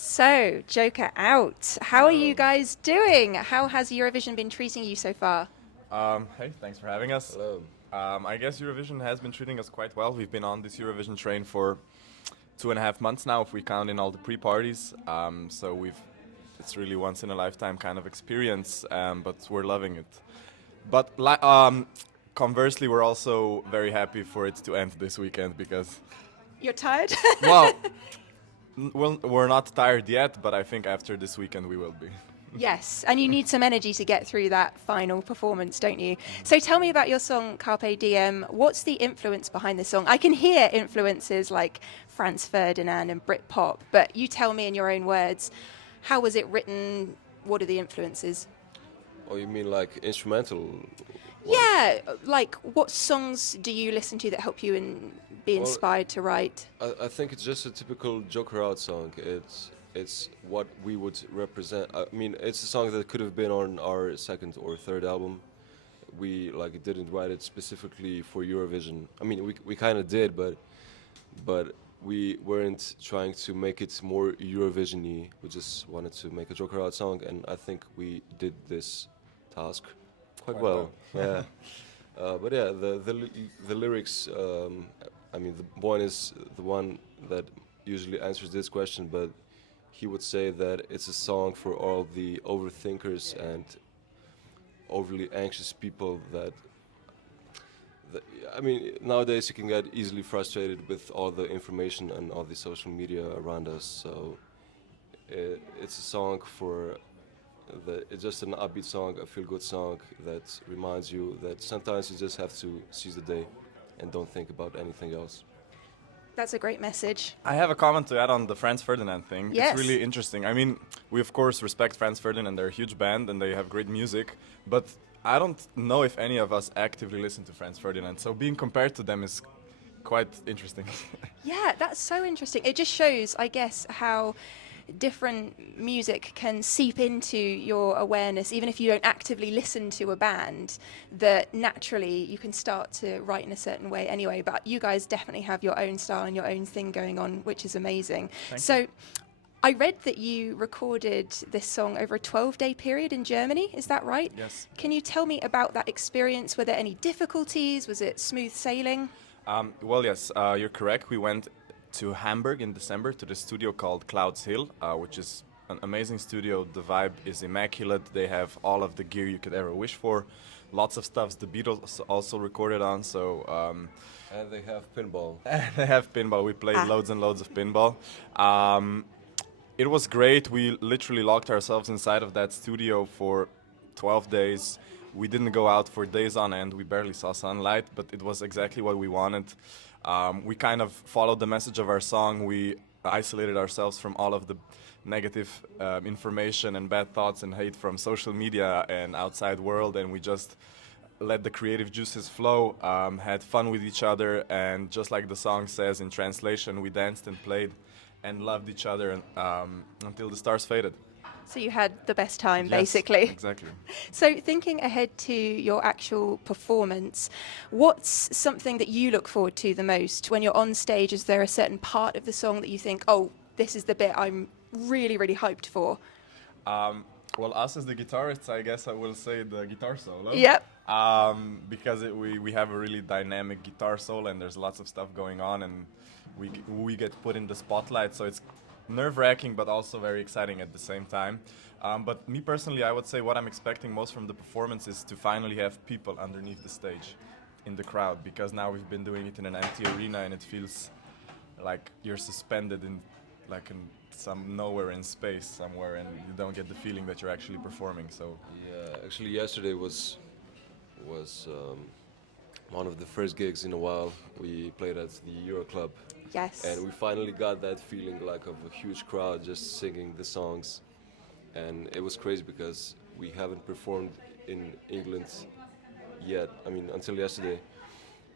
So, Joker out. How are you guys doing? How has Eurovision been treating you so far? Hey, thanks for having us. Hello. I guess Eurovision has been treating us quite well. We've been on this Eurovision train for 2.5 months now, if we count in all the pre-parties. It's really once in a lifetime kind of experience, but we're loving it. But conversely, we're also very happy for it to end this weekend because, You're tired? well, we're not tired yet, but I think after this weekend we will be. Yes, and you need some energy to get through that final performance, don't you? So tell me about your song Carpe Diem. What's the influence behind this song? I can hear influences like Franz Ferdinand and Britpop, but you tell me in your own words, how was it written? What are the influences? Oh, you mean like instrumental? Yeah, like what songs do you listen to that help you be Well, inspired to write? I think it's just a typical Joker Out song. It's what we would represent. I mean, it's a song that could have been on our second or third album. We didn't write it specifically for Eurovision. I mean, we kind of did, but we weren't trying to make it more Eurovision-y. We just wanted to make a Joker Out song, and I think we did this task quite well. Yeah. But yeah, the lyrics. I mean, the boy is the one that usually answers this question, but he would say that it's a song for all the overthinkers and overly anxious people that I mean, nowadays you can get easily frustrated with all the information and all the social media around us. So it's a song for it's just an upbeat song, a feel-good song that reminds you that sometimes you just have to seize the day and don't think about anything else. That's a great message. I have a comment to add on the Franz Ferdinand thing. Yes. It's really interesting. I mean, we of course respect Franz Ferdinand. They're a huge band and they have great music, but I don't know if any of us actively listen to Franz Ferdinand. So being compared to them is quite interesting. Yeah, that's so interesting. It just shows, I guess, how different music can seep into your awareness, even if you don't actively listen to a band, that naturally you can start to write in a certain way anyway. But you guys definitely have your own style and your own thing going on, which is amazing. Thank you. I read that you recorded this song over a 12-day period in Germany. Is that right? Yes. Can you tell me about that experience? Were there any difficulties? Was it smooth sailing? Well, yes, you're correct. We went to Hamburg in December to the studio called Clouds Hill, which is an amazing studio. The vibe is immaculate. They have all of the gear you could ever wish for. Lots of stuffs the Beatles also recorded on. And they have pinball. They have pinball. We played loads and loads of pinball. It was great. We literally locked ourselves inside of that studio for 12 days. We didn't go out for days on end. We barely saw sunlight, but it was exactly what we wanted. We kind of followed the message of our song. We isolated ourselves from all of the negative information and bad thoughts and hate from social media and outside world, and we just let the creative juices flow, had fun with each other, and just like the song says in translation, we danced and played and loved each other until the stars faded. So you had the best time, Yes, basically. Exactly. So thinking ahead to your actual performance, what's something that you look forward to the most when you're on stage? Is there a certain part of the song that you think, oh, this is the bit I'm really, really hyped for? Well, us as the guitarists, I guess I will say the guitar solo. Yep. Because we have a really dynamic guitar solo and there's lots of stuff going on and we get put in the spotlight, so it's nerve-wracking but also very exciting at the same time. But me personally, I would say what I'm expecting most from the performance is to finally have people underneath the stage in the crowd, because now we've been doing it in an empty arena and it feels like you're suspended in some nowhere in space somewhere and you don't get the feeling that you're actually performing. So Yeah, actually yesterday was one of the first gigs in a while. We played at the Euro Club. Yes. And we finally got that feeling like of a huge crowd just singing the songs. And it was crazy because we haven't performed in England yet, I mean, until yesterday.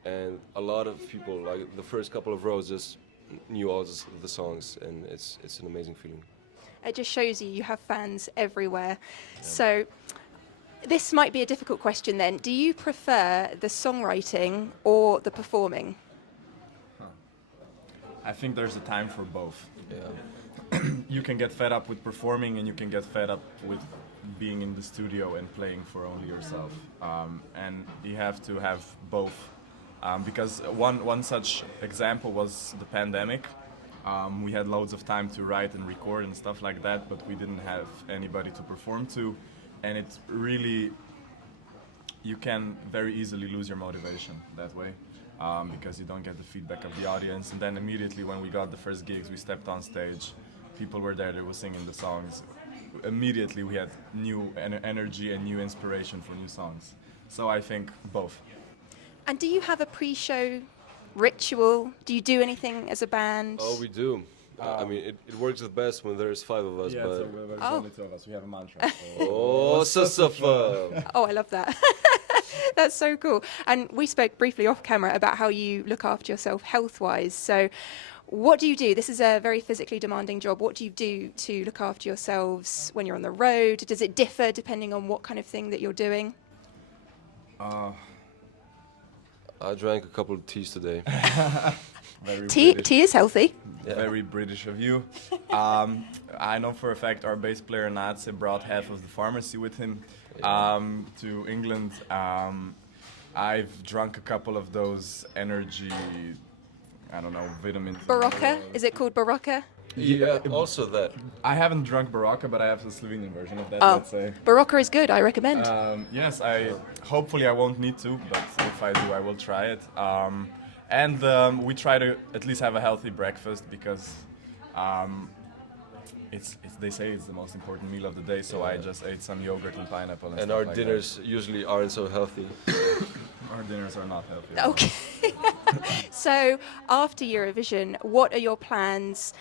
And a lot of people, like the first couple of rows, just knew all the songs, and it's an amazing feeling. It just shows you have fans everywhere. Yeah. So this might be a difficult question then. Do you prefer the songwriting or the performing? I think there's a time for both. Yeah. you can get fed up with performing, and you can get fed up with being in the studio and playing for only yourself. And you have to have both. Because one such example was the pandemic. We had loads of time to write and record and stuff like that, but we didn't have anybody to perform to, and it really, you can very easily lose your motivation that way, because you don't get the feedback of the audience. And then immediately when we got the first gigs, we stepped on stage, people were there, they were singing the songs. Immediately we had new energy and new inspiration for new songs. So I think both. And do you have a pre-show ritual? Do you do anything as a band? Oh, we do. I mean, it works the best when there's 5 of us, Yeah, but... so there's only 2 of us. We have a mantra. Oh, so Oh, I love that. That's so cool. And we spoke briefly off camera about how you look after yourself health-wise. So what do you do? This is a very physically demanding job. What do you do to look after yourselves when you're on the road? Does it differ depending on what kind of thing that you're doing? I drank a couple of teas today. Very Tea British. is healthy. Yeah. Very British of you. I know for a fact our bass player Nace brought half of the pharmacy with him to England. I've drunk a couple of those energy, I don't know, vitamins. Barocca? Is it called Barocca? Yeah, also that. I haven't drunk Barocca, but I have the Slovenian version of that, Oh, let's say. Barocca is good. I recommend. Yes, hopefully I won't need to, but if I do, I will try it. And we try to at least have a healthy breakfast, because they say it's the most important meal of the day. So I just ate some yogurt and pineapple. And And stuff our like dinners usually aren't so healthy. that. Our dinners are not healthy. Okay. So after Eurovision, what are your plans?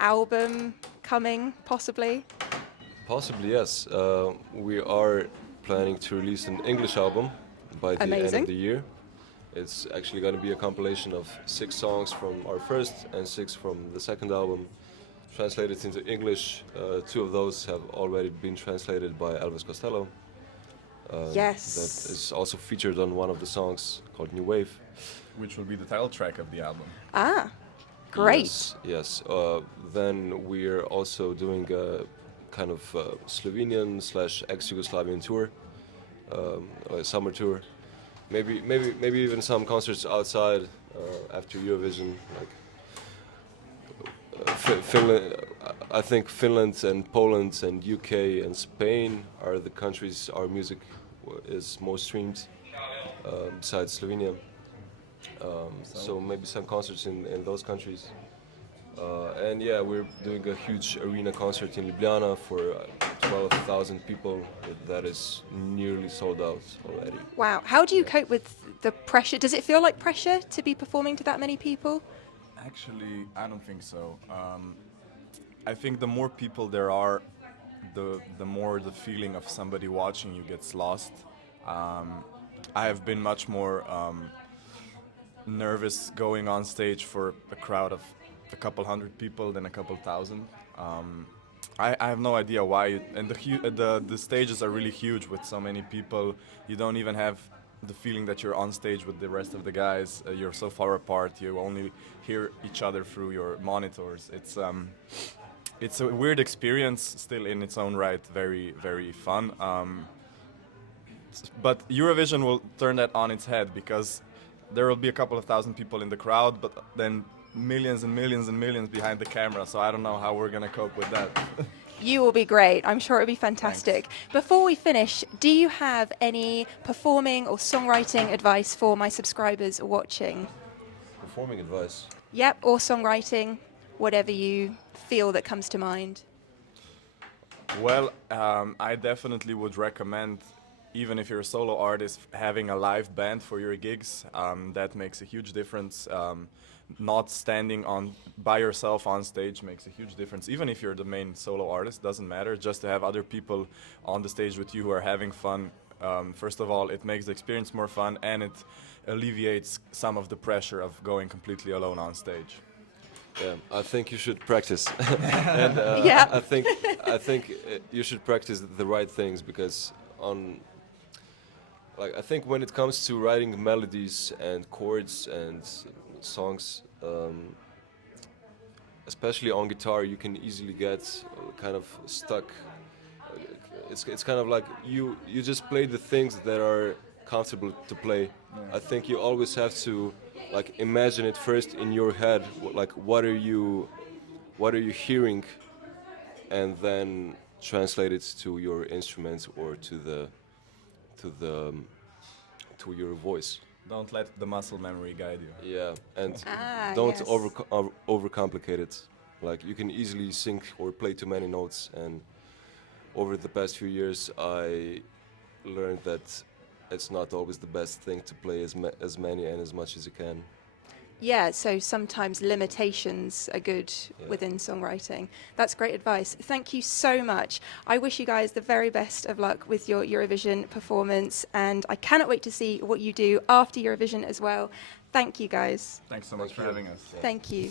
Album coming, possibly? Possibly, yes. We are planning to release an English album by the end Amazing. of the year. It's actually going to be a compilation of 6 songs from our first and 6 from the second album, translated into English. 2 of those have already been translated by Elvis Costello. Yes. That is also featured on one of the songs called New Wave. Which will be the title track of the album. Ah, great. Yes. Then we're also doing a kind of Slovenian / ex-Yugoslavian tour, a summer tour. Maybe even some concerts outside after Eurovision, like Finland. I think Finland and Poland and UK and Spain are the countries our music is most streamed, besides Slovenia. So maybe some concerts in those countries. And yeah, we're doing a huge arena concert in Ljubljana for 12,000 people. That is nearly sold out already. Wow. How do you cope with the pressure? Does it feel like pressure to be performing to that many people? Actually, I don't think so. I think the more people there are, the more the feeling of somebody watching you gets lost. I have been much more nervous going on stage for a crowd of a couple hundred people than a couple thousand. I have no idea why. And the stages are really huge with so many people. You don't even have the feeling that you're on stage with the rest of the guys. You're so far apart. You only hear each other through your monitors. It's a weird experience, still in its own right, very, very fun. But Eurovision will turn that on its head, because there will be a couple of thousand people in the crowd, but then millions and millions and millions behind the camera. So I don't know how we're going to cope with that. You will be great. I'm sure it'll be fantastic. Thanks. Before we finish, do you have any performing or songwriting advice for my subscribers watching? Performing advice. Yep, or songwriting, whatever you feel that comes to mind. Well, I definitely would recommend, even if you're a solo artist, having a live band for your gigs. That makes a huge difference. Not standing by yourself on stage makes a huge difference. Even if you're the main solo artist, doesn't matter. Just to have other people on the stage with you who are having fun. First of all, it makes the experience more fun, and it alleviates some of the pressure of going completely alone on stage. Yeah, I think you should practice, and Yeah. I think you should practice the right things, because I think when it comes to writing melodies and chords and songs, especially on guitar, you can easily get kind of stuck. It's kind of like you just play the things that are comfortable to play. I think you always have to like imagine it first in your head, like what are you hearing, and then translate it to your instrument or to the to your voice. Don't let the muscle memory guide you. Yeah, and Yes. don't overcomplicate it. Like you can easily sing or play too many notes, and over the past few years, I learned that it's not always the best thing to play as many and as much as you can. Yeah, so sometimes limitations are good within songwriting. That's great advice. Thank you so much. I wish you guys the very best of luck with your Eurovision performance, and I cannot wait to see what you do after Eurovision as well. Thank you, guys. Thanks so much for having us. Thank you.